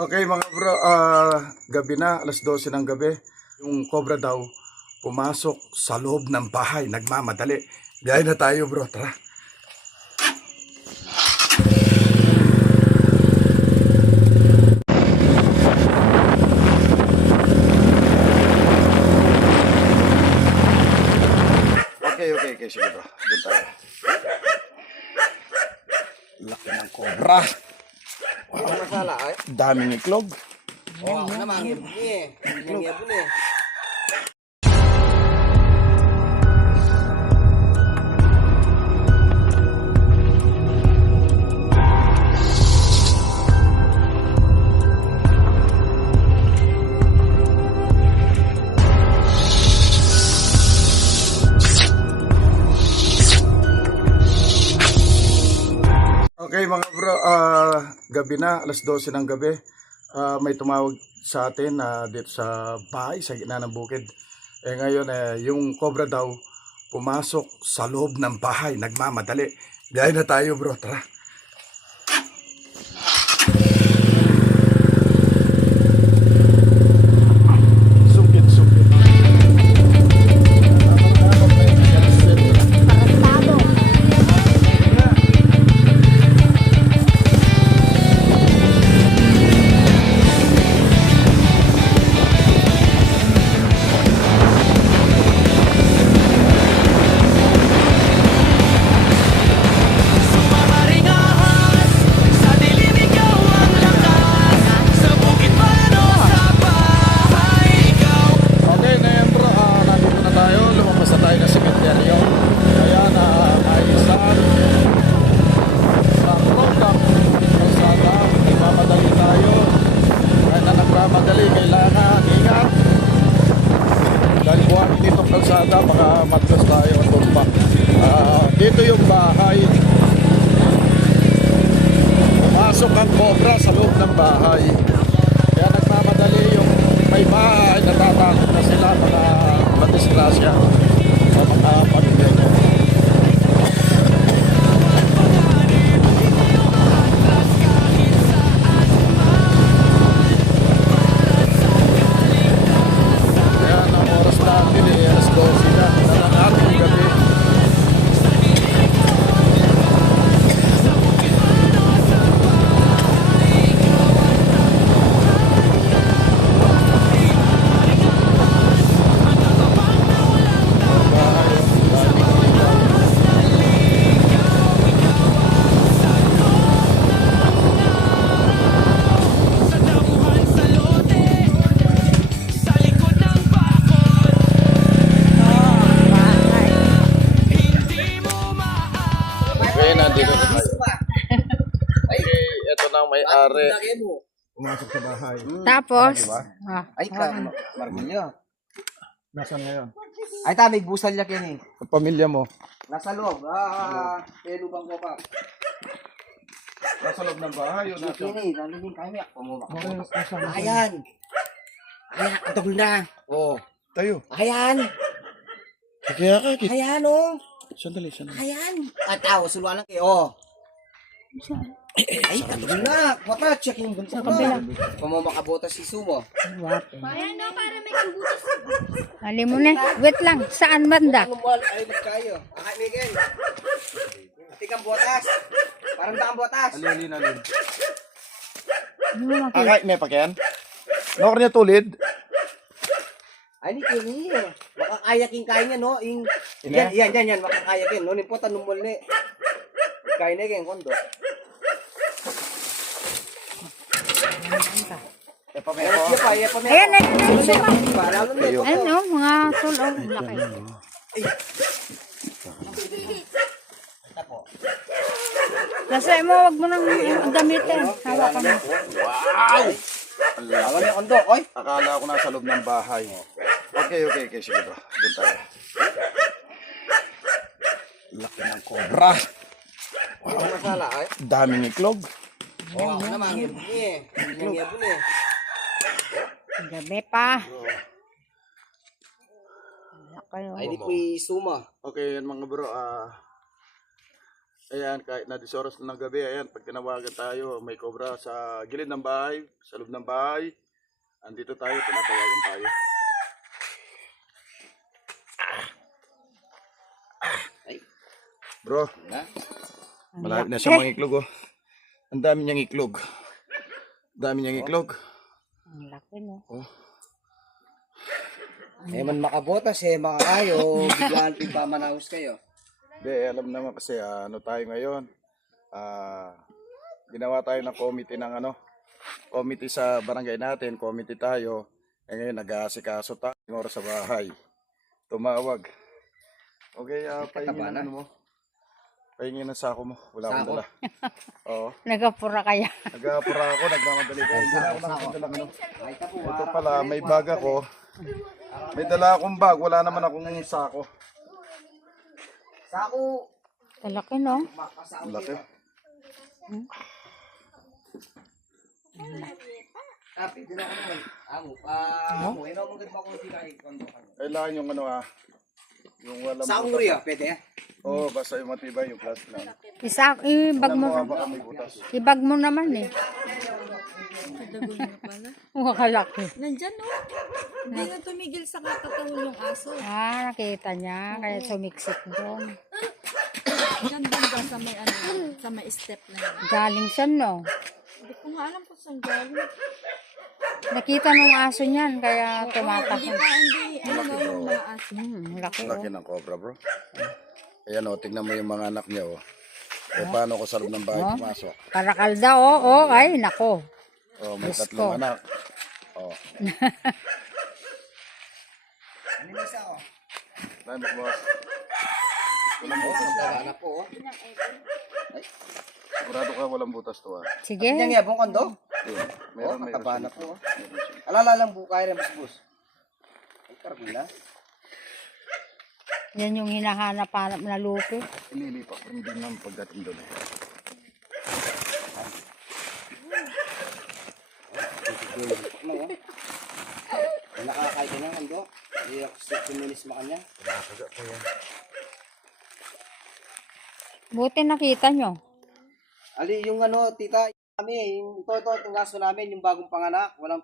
Okay mga bro, gabi na, alas 12 ng gabi. Yung cobra daw pumasok sa loob ng bahay, nagmamadali. Biyahe na tayo bro, tara. Okay, sige bro, doon tayo. Laki ng cobra. Ang masala ay. Daming iklog. Oh, naman yun eh. Yang yun eh. Okay mga bro, gabi na, alas 12 ng gabi. May tumawag sa atin dito sa bahay, sa gitna ng bukid. Ngayon, yung cobra daw pumasok sa loob ng bahay, nagmamadali. Biyahe na tayo bro, tara. Sukit. Kailangan ingat dahil buwan dito kalsada, baka matlos tayo at tumpak. Dito yung bahay, pumasok ang cobra sa loob ng bahay, kaya nagmamadali yung may bahay, natatakot na sila mga madisgrasya o mga pamilya niya. Nandito na tayo. Okay, ito na ang may-ari. Pumasok sa bahay. Tapos, Ay, Margulyo. Nasaan ngayon? Ay, tamig busal niya yan eh. Ang pamilya mo? Nasa loob. Lubang ko pa. Nasa loob ng bahay o nasa? Kini, naliling kami. Ayan. Ayan, katagol na. Oo. Tayo. Ayan. Kaya ka, Ayan, oh. Sandali. Ayan. At tao, suluan lang kayo. Oh. Ay, katagol na. Pata, check yung bunso ko. Pamamakabotas si Sumo. ayan o, para may kubutas. Ali mo na. Wait lang. Saan banda? Ano mo, ay, nagkayo. Akay, Miguel. Tikang botas. Parang daang botas. Alin. Ano mo makita? Akay, may pakyan? Nakor niya tulid? Ay, ni kini. Makakayakin kaya niya, no? Ina? Yan. Makakayakin. No, nimpo, tanumol ni. Kaya na yung kondo. Ayan, Ayan. Lalo na ito. Ayan o, mga tulo. Laki. Nasa mo, wag mo nang gamitin. Hawakan mo. Wow! Lalo na yung kondo. Oy! Akala ko nasa loob ng bahay. Okay, sige bro. Doon tayo. Laki ng cobra. Ang masala ay. Daming iklog. Oh, naman yun eh. Yang yun eh. Gabi pa. Kayo. Ay, di po suma. Okay, yan mga bro. Ayan, kahit na 10 oras na ng gabi, ayan, pag tinawagan tayo, may cobra sa gilid ng bahay, sa loob ng bahay. Andito tayo, tinatawagan tayo. Bro, Na? malapit na siya mga iklog, oh. Ang dami niyang iklog. Dami niyang iklog. Ang laki, no? Oh. Eh man makabotas eh, makakayo, biglaan pagpamanahos kayo. Hindi, alam naman kasi ano tayo ngayon. Ginawa tayo ng committee ng committee sa barangay natin, committee tayo. Eh ngayon nag-aasikaso tayo ng oras sa bahay. Tumawag. Okay, pahingin ng ano mo. Pahingin ng sako mo. Wala akong Sako? dala. Oo. Nagapura kaya. Nag-apura ako, nagmamadali ko. Hindi na ako nakakadala ng ano. Ay, tapo, Ito pala, may bag ako. May dala akong bag, wala naman akong sako. Sako. Ang laki, no? Makasako Ang laki. Pwede na ako naman. Amo, ino mo ganda ko sila kondo ka. Kailangan yung yung walang Sa butas. uri ah, pwede ah. Oo, basta yung matibay, yung plastic lang. Ibag mo. Baka may butas. Ibag mo naman, eh. Dagol na pala. Makalaki. Nandyan, no? Hindi na tumigil sa kakatawal yung aso. Nakita niya. Kaya sumiksik doon. Diyan banda sa may ano, sa may step na yun. Galing siya, no? Hindi ko nga alam kung saan galing. Nakita nung aso niyan, kaya Hindi tumatakot. pa, hindi. Ano na yung mga aso. Laki, Laki ng cobra, bro. Ayan o, tingnan mo yung mga anak niya o. Eh, paano ko sa loob ng bahay pumasok? Karakalda, oh. Ay, nako. Oh, may Diyos tatlong ko. anak. Oh, Ano yung isa ko? dami boss. Walang butas. Wala na po oh. Sigurado ka walang butas to ah. Sige. Yan nga, buong kondo? Ayun, Oh, may kataba na resin. po. Alala lang bukay rin, bus. Ay, karagula. Yan yung hinahanap-hanap na lupi. Ililipat ko rin din ng pagdating doon eh. Ano oh? Ay, nakakay ka niya, kondo. Ay, 6 minutes mo kanya. Buti nakita nyo. Ali, yung ano, tita, kami, yung itong gaso namin, yung bagong panganak, walang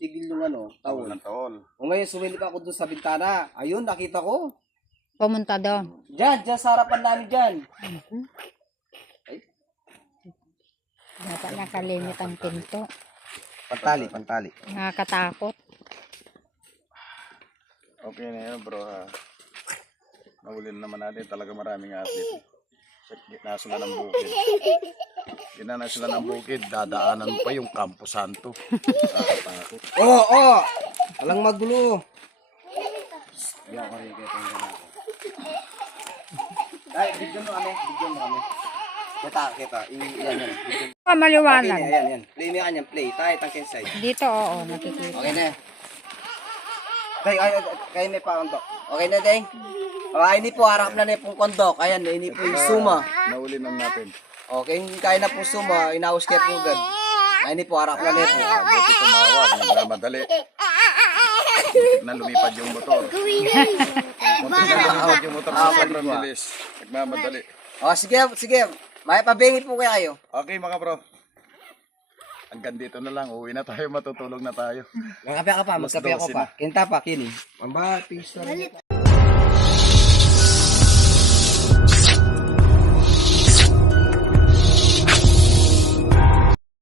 tigil yung Taon taon. ng taon. O ngayon, sumilip ako dun sa bintana. Ayun, nakita ko. Pumunta doon. Diyan sa harapan namin dyan. Bata nakalimit ang pinto. Pantali. Nakakatakot. Okay na yun bro ha. Nahuli na naman natin talaga maraming athlete. Sa gitna sila ng bukid. Gitna na sila ng bukid, dadaanan pa yung Campo Santo. Nakakatakot. Oo. Walang magulo. Yan ko rin kayo itong gano'n. Ay, video mo kami. Kita. Yan. Video. Maliwanag. Okay na, yan. Play mo kanyang play. Tayo, tangkin side. Dito, oo, nakikita. Okay na. Kaya may pakondok. Okay na, Deng? Ini po, harap na pong kondok. Ayan, ini po yung suma. Nahuli na natin. Okay, kaya na po suma. Inaus kaya po agad. Ini po, harap na po. Buti tumawag, nagmamadali. Na lumipad yung motor. Lumipad yung motor sa sobrang bilis. Nagmamadali. O, sige. May pabingi po kayo. Okay mga bro. Hanggang dito na lang. Uwi na tayo, matutulog na tayo. Magkape ka pa, magkape ako pa. Kinta pa, kini. Mamba, peace.